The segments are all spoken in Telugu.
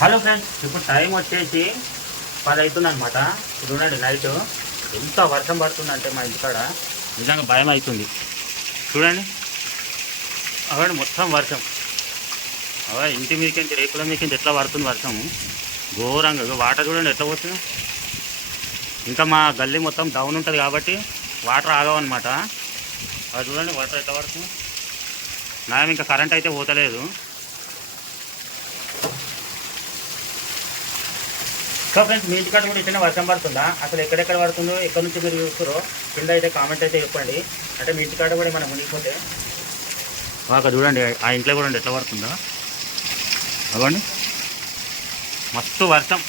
హలో ఫ్రెండ్స్, ఇప్పుడు టైం వచ్చేసి 10 అవుతుంది అనమాట. చూడండి నైట్ ఎంత వర్షం పడుతుందంటే మా ఇంటికాడ నిజంగా భయం అవుతుంది. చూడండి అక్కడ మొత్తం వర్షం, ఇంటి మీదకి రేకుల మీదకి ఎట్లా పడుతుంది వర్షం ఘోరంగా. వాటర్ చూడండి ఎట్లా పోతుంది. ఇంకా మా గల్లీ మొత్తం డౌన్ ఉంటుంది కాబట్టి వాటర్ ఆగవన్నమాట. అది చూడండి వాటర్ ఎట్లా పడుతుంది. నాయం ఇంకా కరెంట్ అయితే పోతలేదు. సో ఫ్రెండ్స్, మీ ఇంటికాడ కూడా ఇట్లనే వర్షం పడుతుందా? అసలు ఎక్కడెక్కడ పడుతుందో, ఎక్కడి నుంచి మీరు చూస్తారో కింద అయితే కామెంట్ అయితే చెప్పండి. అంటే మీ ఇంటికాడ కూడా మనం మునిగిపోతే అక్కడ చూడండి ఆ ఇంట్లో కూడా ఎట్లా పడుతుందో. అవ్వండి మస్తు వర్షం.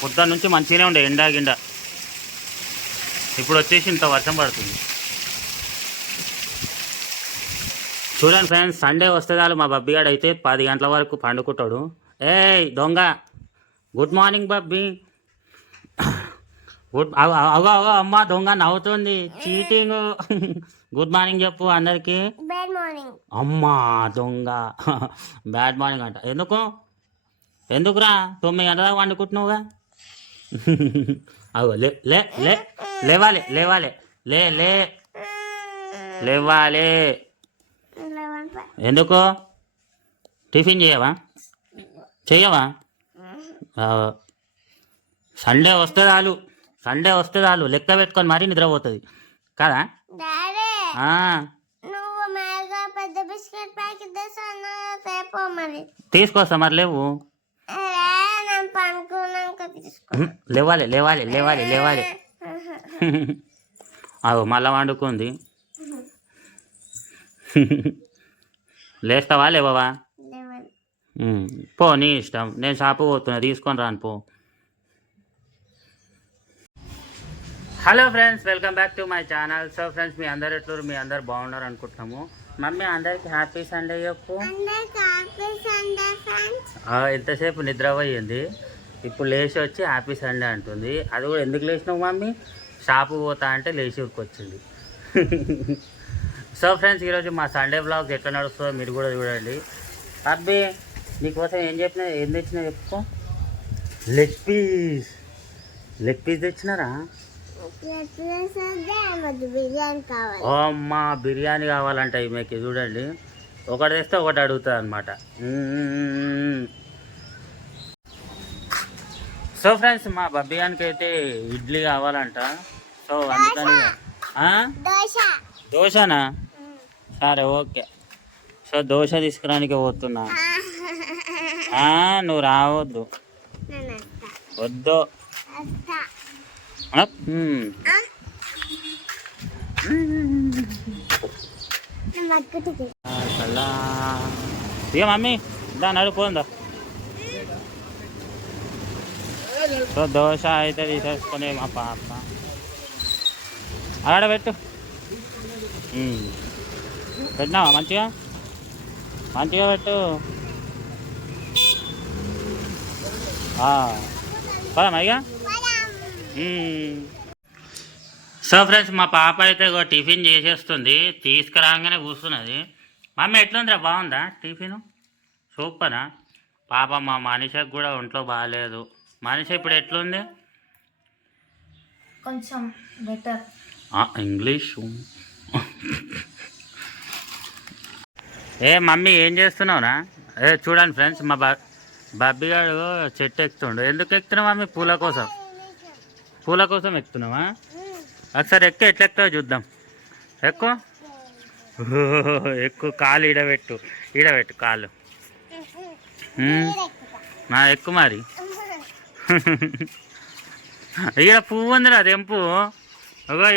పొద్దున్న నుంచి మంచిగానే ఉండే ఎండా గిండ, ఇప్పుడు వచ్చేసి ఇంత వర్షం పడుతుంది. చూడండి ఫ్రెండ్స్, సండే వస్తే చాలు మా బబ్బిగాడు అయితే 10 గంటల వరకు పండుకుంటాడు. ఏయ్ దొంగ, గుడ్ మార్నింగ్ బబ్బీ. అగో అమ్మ దొంగ నవ్వుతుంది, చీటింగ్. గుడ్ మార్నింగ్ చెప్పు అందరికి. అమ్మా దొంగ బ్యాడ్ మార్నింగ్ అంట. ఎందుకురా 9 గంటల దాకా వండుకుంటున్నావుగా. అగో లే లే లే లేవాలి లేవాలి లే లే లేవాలి. ఎందుకు టిఫిన్ చెయ్యవా? సండే వస్తే చాలు లెక్క పెట్టుకొని మరీ నిద్రపోతుంది కదా. తీసుకొస్తా మరి. లేవు లేవాలి లేవాలి లేవాలి లేవాలి. అవు మళ్ళా వండుకుంది. లేస్తావా లేవవా? పో నీ ఇష్టం, నేను షాపు పోతున్నా, తీసుకొని రాను పో. Hello friends, welcome back to my channel. So friends, మీ అందరు ఎట్లరు? మీ అందరు బాగున్నారు అనుకుంటున్నాము. మమ్మీ అందరికి హ్యాపీ సండే చెప్పు. ఎంతసేపు నిద్ర పోయింది, ఇప్పుడు లేచి వచ్చి హ్యాపీ సండే అంటుంది. అది కూడా ఎందుకు లేచినావు మమ్మీ? షాపు పోతా అంటే లేచి ఊరికొచ్చింది. సో ఫ్రెండ్స్, ఈరోజు మా సండే బ్లాగ్ ఎట్లా నడుస్తుందో మీరు కూడా చూడండి. అబ్బే నీకోసం ఏం తెచ్చినా చెప్పుకో. లెగ్ పీస్ తెచ్చినారా? అమ్మా బిర్యానీ కావాలంట మీకు. చూడండి ఒకటి తెస్తే ఒకటి అడుగుతుంది అనమాట. సో ఫ్రెండ్స్, మా బబ్బియానికి అయితే ఇడ్లీ కావాలంట. సో అందుకని దోశనా? సరే ఓకే. సో దోశ తీసుకురానికి పోతున్నా. నువ్వు రావద్దు, వద్దు. ఇక మమ్మీ దాన్ని అడుగుపోందా. సో దోశ అయితే తీసేసుకుని మా పాప ఆడ పెట్టినావా? మంచిగా పెట్టు. పదమ్మా. సో ఫ్రెండ్స్, మా పాప అయితే టిఫిన్ చేసేస్తుంది, తీసుకురాగానే కూర్చున్నది. మమ్మీ ఎట్లుందిరా, బాగుందా టిఫిన్? సూపరా. పాప మా మనిషికి కూడా ఒంట్లో బాగాలేదు. మనిషి ఇప్పుడు ఎట్లుంది? కొంచెం బెటర్. ఇంగ్లీషు. మమ్మీ ఏం చేస్తున్నావురా? చూడండి ఫ్రెండ్స్, మా బబ్బీ గారు చెట్టు ఎక్కుతుండు. ఎందుకు ఎక్కుతున్నావు మమ్మీ? పూల కోసం ఎక్కుతున్నావా? ఒకసారి ఎట్లా ఎక్కుతావో చూద్దాం. ఎక్కువ కాలు ఈడబెట్టు కాలు. ఎక్కువ మరి. ఈడ పువ్వు ఉందిరా, తెంపు.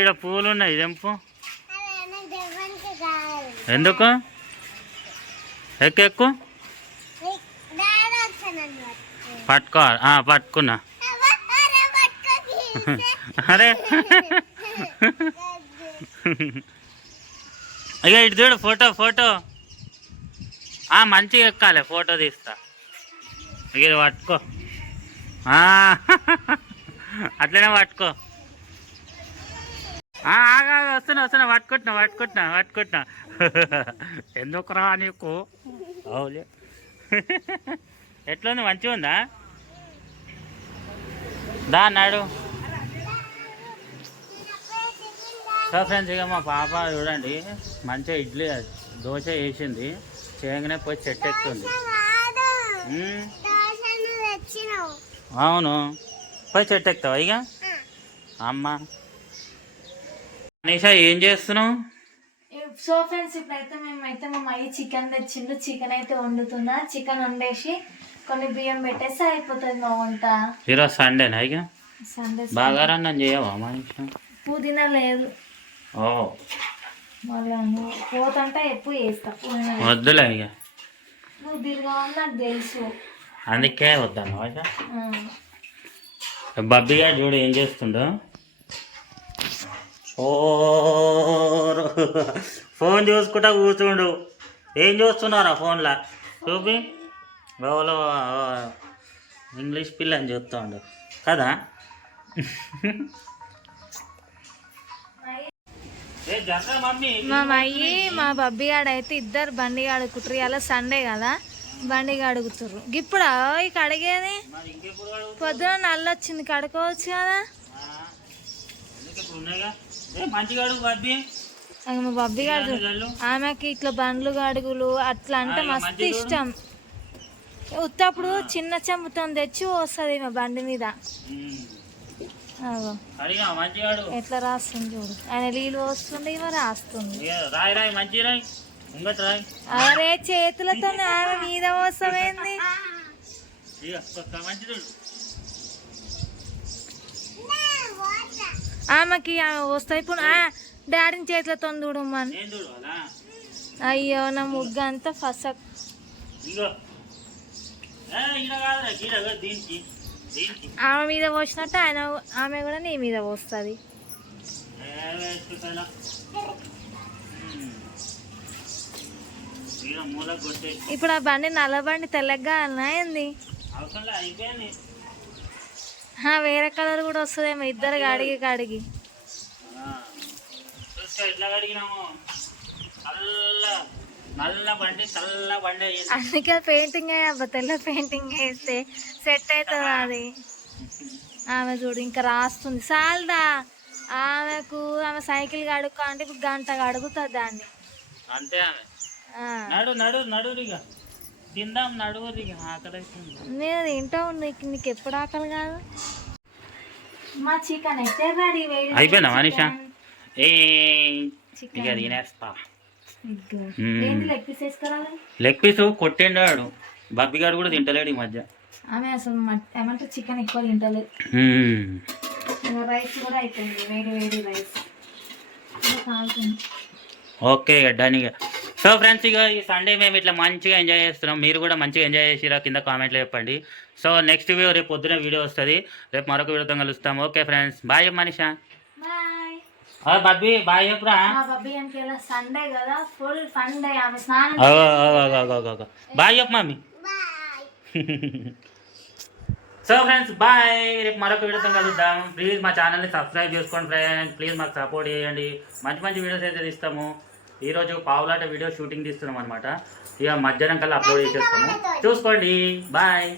ఈడ పువ్వులు ఉన్నాయి, తెంపు. ఎందుకు? ఎక్కు. పట్టుకున్నా. అరే ఇక ఇటు చూడు, ఫోటో మంచిగా ఎక్కాలి, ఫోటో తీస్తా. ఇది పట్టుకో, అట్లనే పట్టుకో. వస్తున్నా పట్టుకుంటున్నా. ఎందుకురా నీకు? అవులే ఎట్లుంది మంచిగా ఉందా? దా అన్నాడు. సో ఫ్రెండ్స్ ఇక మా పాప చూడండి మంచిగా ఇడ్లీ దోశ వేసింది, చేయగానే పోయి చెట్టు ఎక్కుతుంది. అవును, పోయి చెట్టు ఎక్కుతావా ఇక? అమ్మ అనీషా ఏం చేస్తున్నావు? సో ఫ్రెండ్స్ ఇప్పుడైతే మేమైతే మా అయ్యి చికెన్ తెచ్చిండు. చికెన్ అయితే వండుతున్నా. చికెన్ వండేసి కొన్ని బియ్యం పెట్టేసి అయిపోతుంది మా వంట. ఈరోజు సండేనా ఇక? సండే బాగా రన్నం చేయవా మనీషా? పుదీనా లేదు. ఓ మళ్ళీ నువ్వు పోతుంటే ఎప్పుడు వేస్తా పుదీనా. వద్దులే ఇక, నువ్వు తిరగవని నాకు తెలుసు, అందుకే వద్దాను. బబ్బీ గారు చూడు ఏం చేస్తుండో. ఫోన్ చూసుకుంటా కూర్చుండు. ఏం చూస్తున్నారా ఫోన్లో? చూపి. ఎవరో ఇంగ్లీష్ పిల్లని చూస్తుండు కదా. మా మయ్యి మా బబ్బీ గాడు అయితే ఇద్దరు బండి అడుగుతుర్రు. ఇలా సండే కదా బండి అడుగుతుర్రు. ఇప్పుడు ఇక అడిగేది పొద్దున నల్ల వచ్చింది కడుకోవచ్చు కదా. మా బబ్బీ గారు ఆమెకి ఇట్లా బండ్లు గడుగులు అట్లా అంటే మస్తు ఇష్టం. ఉత్తప్పుడు చిన్న చెంబుతో తెచ్చి వస్తుంది మా బండి మీద. ఎట్లా రాస్తుంది చూడు, ఆయన నీళ్ళు వస్తుంది ఇవ రాస్తుంది. అరే చేతులతో ఆమె మీద వస్తామేంది? ఆమెకి ఆమె వస్తాయి. ఇప్పుడు డాడీని చేతులతో చూడమని. అయ్యో నా ముగ్గు అంతా ఫసక్. ఆమె మీద పోసినట్టు ఆయన ఆమె కూడా నీ మీద పోస్తుంది. ఇప్పుడు ఆ బండి నల్ల బండి తెల్లగా ఏంది? వేరే కలర్ కూడా వస్తుందేమో ఇద్దరు కడిగి కడిగి. అందుకే పెయింటింగ్ అయ్యా, తెల్ల పెయింటింగ్ వేస్తే సెట్ అవుతుంది అది. ఆమె చూడు ఇంకా రాస్తుంది. సాల్దా ఆమెకు ఆమె సైకిల్ కడుక్కో అంటే ఇప్పుడు గంట కడుగుతుంది దాన్ని. అంతే తిందాం నడువురి. నేను తింటావు, నీకు ఎప్పుడు ఆకలి కాదు. మా చికెన్ అయితే రెడీ. అయిపోయిందా మనీషా? ఇక తినేస్తా. లెగ్ పీస్ కొట్టిండాడు బబ్బిగాడు కూడా తింటలేడు ఈ మధ్య. ఆమె అసలు ఏమంటారు చికెన్ ఎక్కువ తింటలేదు. రైస్ కూడా అయిపోయింది, వేడి వేడి రైస్. Okay done. ఇక సో ఫ్రెండ్స్ ఇక ఈ సండే మేము ఇట్లా మంచిగా ఎంజాయ్ చేస్తున్నాం. మీరు కూడా మంచిగా ఎంజాయ్ చేసిరా కింద కామెంట్లో చెప్పండి. సో నెక్స్ట్ రేపు పొద్దున వీడియో వస్తుంది. రేపు మరొక వీడియోతో కలుస్తాం. Okay friends, bye Manisha. బబ్బీ బాయ్ చెప్పురా. బాయ్ చెప్పు మమ్మీ. సో ఫ్రెండ్స్ బాయ్, రేపు మరొక వీడియోతో కలుద్దాం. ప్లీజ్ మా ఛానల్ని సబ్స్క్రైబ్ చేసుకోండి ఫ్రెండ్స్. ప్లీజ్ మాకు సపోర్ట్ చేయండి. మంచి మంచి వీడియోస్ అయితే తీస్తాము. ఈరోజు పావులాట వీడియో షూటింగ్ తీస్తున్నాం అనమాట. ఇక మధ్యాహ్నం కల్లా అప్లోడ్ చేసేస్తాము, చూసుకోండి. బాయ్.